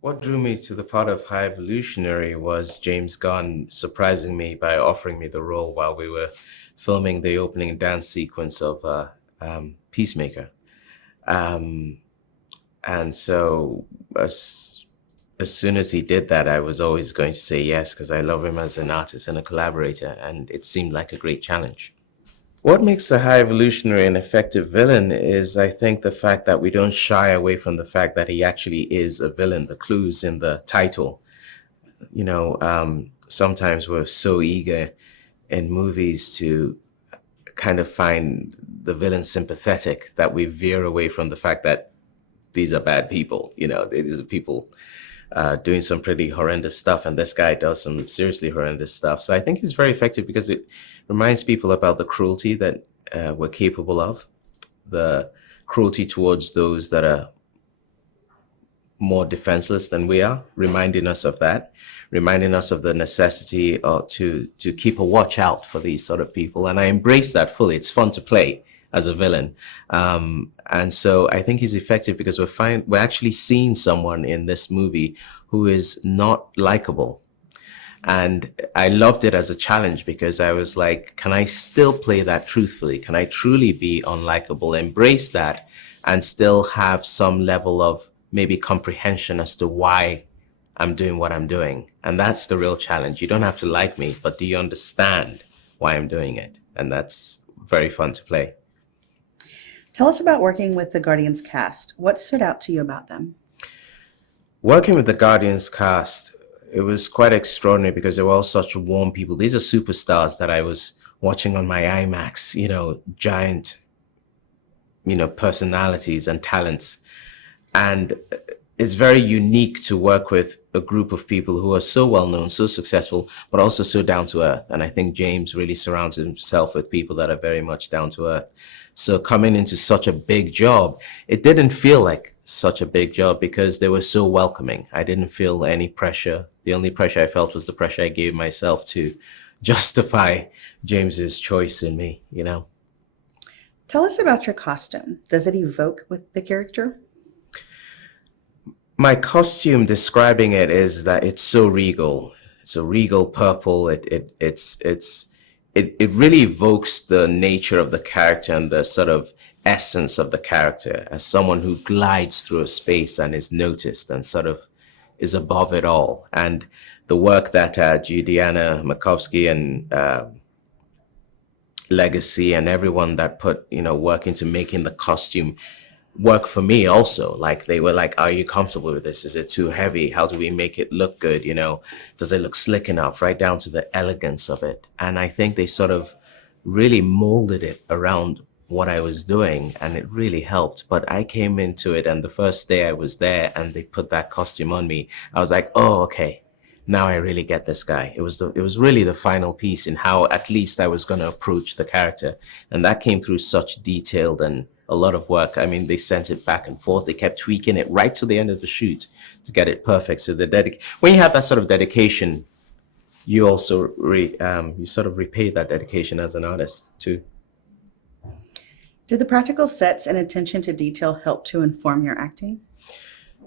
What drew me to the part of High Evolutionary was James Gunn surprising me by offering me the role while we were filming the opening dance sequence of Peacemaker. Um, and so as soon as he did that, I was always going to say yes because I love him as an artist and a collaborator, and it seemed like a great challenge. What makes the High Evolutionary an effective villain is, I think, the fact that we don't shy away from the fact that he actually is a villain. The clues in the title. Sometimes we're so eager in movies to kind of find the villain sympathetic that we veer away from the fact that these are bad people. These are people doing some pretty horrendous stuff, and this guy does some seriously horrendous stuff. So I think it's very effective because it reminds people about the cruelty that we're capable of, the cruelty towards those that are more defenseless than we are, reminding us of that, reminding us of the necessity to keep a watch out for these sort of people. And I embrace that fully. It's fun to play as a villain. And so I think he's effective because we're actually seeing someone in this movie who is not likable. And I loved it as a challenge because I was like, can I still play that truthfully? Can I truly be unlikable, embrace that, and still have some level of maybe comprehension as to why I'm doing what I'm doing? And that's the real challenge. You don't have to like me, but do you understand why I'm doing it? And that's very fun to play. Tell us about working with the Guardians cast. What stood out to you about them? Working with the Guardians cast, it was quite extraordinary because they were all such warm people. These are superstars that I was watching on my IMAX, giant, personalities and talents. And it's very unique to work with a group of people who are so well known, so successful, but also so down to earth. And I think James really surrounds himself with people that are very much down to earth. So coming into such a big job, it didn't feel like such a big job because they were so welcoming. I didn't feel any pressure. The only pressure I felt was the pressure I gave myself to justify James's choice in me, Tell us about your costume. Does it evoke with the character? My costume, describing it, is that it's so regal. It's a regal purple. It really evokes the nature of the character and the sort of essence of the character as someone who glides through a space and is noticed and sort of is above it all. And the work that Judiana Makovsky and Legacy and everyone that put work into making the costume work for me also. Like they were like, are you comfortable with this? Is it too heavy? How do we make it look good? Does it look slick enough? Right down to the elegance of it. And I think they sort of really molded it around what I was doing, and it really helped. But I came into it, and the first day I was there and they put that costume on me, I was like, oh, okay, now I really get this guy. It was really the final piece in how at least I was going to approach the character. And that came through such detailed and a lot of work. I mean, they sent it back and forth. They kept tweaking it right to the end of the shoot to get it perfect. So when you have that sort of dedication, you also you sort of repay that dedication as an artist too. Did the practical sets and attention to detail help to inform your acting?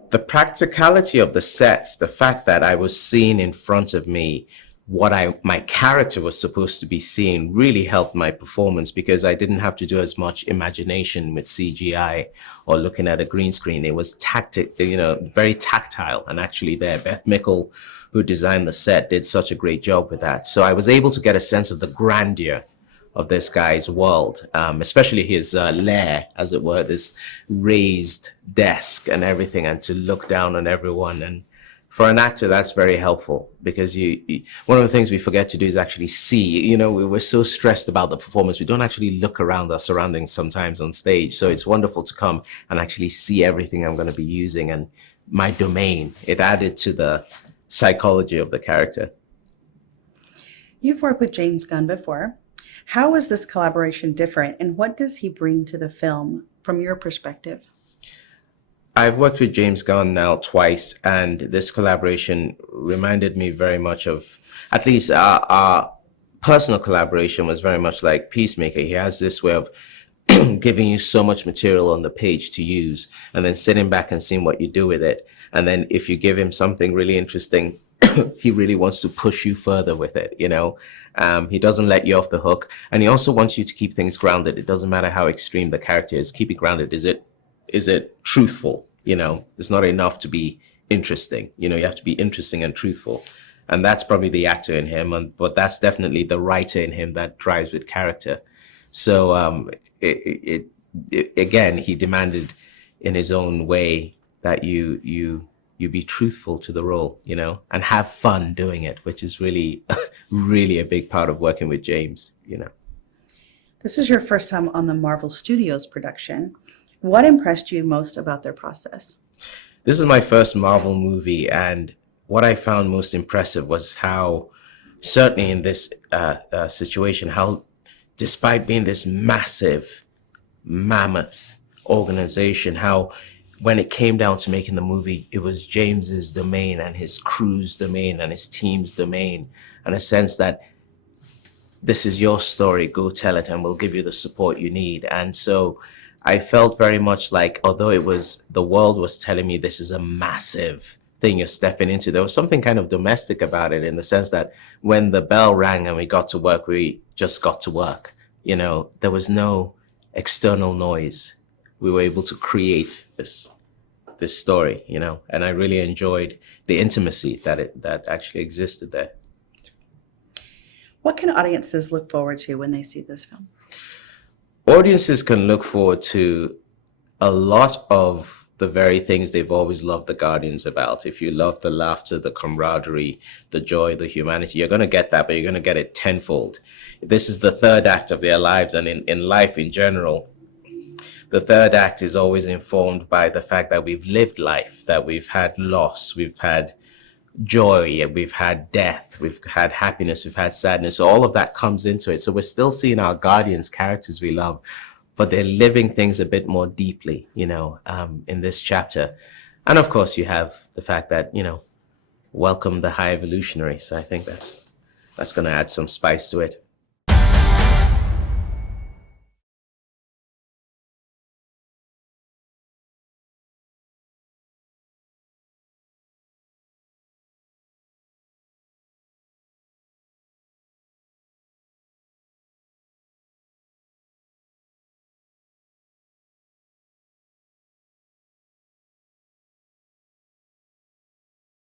The practicality of the sets, the fact that I was seeing in front of me what my character was supposed to be seeing, really helped my performance because I didn't have to do as much imagination with CGI or looking at a green screen. It was very tactile and actually there. Beth Mickle, who designed the set, did such a great job with that. So I was able to get a sense of the grandeur of this guy's world, especially his lair, as it were, this raised desk and everything, and to look down on everyone. And for an actor, that's very helpful because one of the things we forget to do is actually see. We're so stressed about the performance, we don't actually look around our surroundings sometimes on stage. So it's wonderful to come and actually see everything I'm going to be using and my domain. It added to the psychology of the character. You've worked with James Gunn before. How is this collaboration different, and what does he bring to the film from your perspective? I've worked with James Gunn now twice, and this collaboration reminded me very much of, at least our personal collaboration was very much like Peacemaker. He has this way of giving you so much material on the page to use, and then sitting back and seeing what you do with it. And then if you give him something really interesting, he really wants to push you further with it, you know. He doesn't let you off the hook, and he also wants you to keep things grounded. It doesn't matter how extreme the character is, keep it grounded. Is it truthful? You know, it's not enough to be interesting. You know, you have to be interesting and truthful. And that's probably the actor in him, but that's definitely the writer in him that drives with character. So again, he demanded in his own way that you be truthful to the role, you know, and have fun doing it, which is really, really a big part of working with James, you know. This is your first time on the Marvel Studios production. What impressed you most about their process? This is my first Marvel movie, and what I found most impressive was how, certainly in this situation, how despite being this massive, mammoth organization, how when it came down to making the movie, it was James's domain and his crew's domain and his team's domain, and a sense that this is your story, go tell it, and we'll give you the support you need. And so I felt very much like, although it was, the world was telling me this is a massive thing you're stepping into, there was something kind of domestic about it, in the sense that when the bell rang and we got to work, we just got to work. You know, there was no external noise. We were able to create this story, you know, and I really enjoyed the intimacy that actually existed there. What can audiences look forward to when they see this film? Audiences can look forward to a lot of the very things they've always loved the Guardians about. If you love the laughter, the camaraderie, the joy, the humanity, you're going to get that, but you're going to get it tenfold. This is the third act of their lives, and in life in general, the third act is always informed by the fact that we've lived life, that we've had loss, we've had joy, we've had death, we've had happiness, we've had sadness. So all of that comes into it. So we're still seeing our Guardians, characters we love, but they're living things a bit more deeply, you know, in this chapter. And of course, you have the fact that, you know, welcome the High Evolutionary. So I think that's going to add some spice to it.